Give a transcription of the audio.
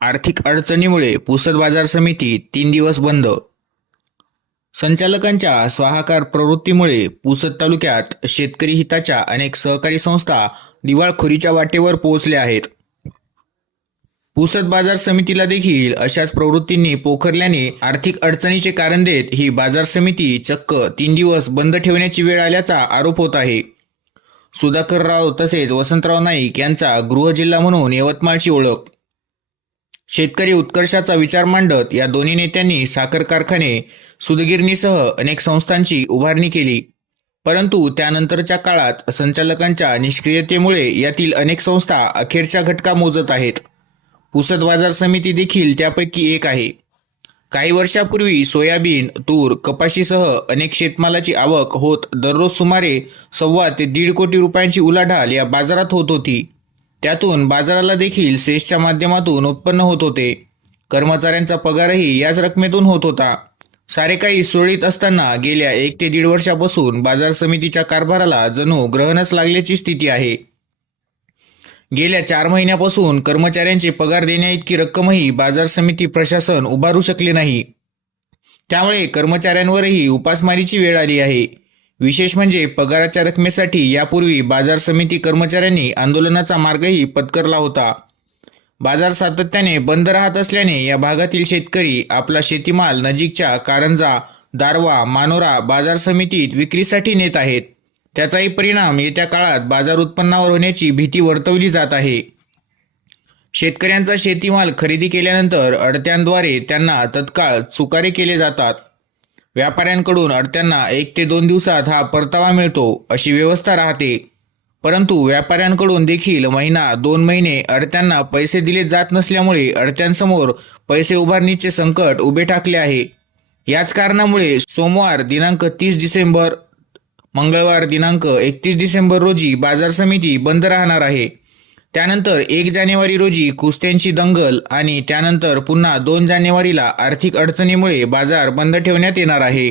आर्थिक अडचणीमुळे पुसद बाजार समिती तीन दिवस बंद. संचालकांच्या स्वाहाकार प्रवृत्तीमुळे पुसद तालुक्यात शेतकरी हिताच्या अनेक सहकारी संस्था दिवाळखोरीच्या वाटेवर पोहोचल्या आहेत. पुसद बाजार समितीला देखील अशाच प्रवृत्तींनी पोखरल्याने आर्थिक अडचणीचे कारण देत ही बाजार समिती चक्क तीन दिवस बंद ठेवण्याची वेळ आल्याचा आरोप होत आहे. सुधाकर राव तसेच वसंतराव नाईक यांचा गृह जिल्हा म्हणून यवतमाळची ओळख. शेतकरी उत्कर्षाचा विचार मांडत या दोन्ही नेत्यांनी साखर कारखाने सुदगिरणीसह अनेक संस्थांची उभारणी केली. परंतु त्यानंतरच्या काळात संचालकांच्या निष्क्रियतेमुळे यातील अनेक संस्था अखेरच्या घटका मोजत आहेत. पुसद बाजार समिती देखील त्यापैकी एक आहे. काही वर्षापूर्वी सोयाबीन तूर कपाशीसह अनेक शेतमालाची आवक होत दररोज सुमारे सव्वा ते दीड कोटी रुपयांची उलाढाल या बाजारात होत होती. त्यातून बाजाराला देखील सेसच्या माध्यमातून उत्पन्न होत होते. कर्मचाऱ्यांचा पगारही याच रकमेतून होत होता. सारे काही सुरळीत असताना गेल्या एक ते दीड वर्षापासून बाजार समितीच्या कारभाराला जणू ग्रहणच लागल्याची स्थिती आहे. गेल्या चार महिन्यापासून कर्मचाऱ्यांचे पगार देण्याइतकी रक्कमही बाजार समिती प्रशासन उभारू शकले नाही. त्यामुळे कर्मचाऱ्यांवरही उपासमारीची वेळ आली आहे. विशेष म्हणजे पगाराच्या रकमेसाठी यापूर्वी बाजार समिती कर्मचाऱ्यांनी आंदोलनाचा मार्गही पत्करला होता. बाजार सातत्याने बंद राहत असल्याने या भागातील शेतकरी आपला शेतीमाल नजीकच्या कारंजा दारवा मानोरा बाजार समितीत विक्रीसाठी नेत आहेत. त्याचाही परिणाम येत्या काळात बाजार उत्पन्नावर होण्याची भीती वर्तवली जात आहे. शेतकऱ्यांचा शेतीमाल खरेदी केल्यानंतर अडत्यांद्वारे त्यांना तत्काळ चुकारे केले जातात. व्यापाऱ्यांकडून अडत्यांना एक ते दोन दिवसात हा परतावा मिळतो अशी व्यवस्था राहते. परंतु व्यापाऱ्यांकडून देखील महिना दोन महिने अडत्यांना पैसे दिले जात नसल्यामुळे अडत्यांसमोर पैसे उभारणीचे संकट उभे ठाकले आहे. याच कारणामुळे सोमवार दिनांक तीस डिसेंबर मंगळवार दिनांक एकतीस डिसेंबर रोजी बाजार समिती बंद राहणार आहे. त्यानंतर एक जानेवारी रोजी कुस्त्यांची दंगल आणि त्यानंतर पुन्हा दोन जानेवारीला आर्थिक अडचणीमुळे बाजार बंद ठेवण्यात येणार आहे.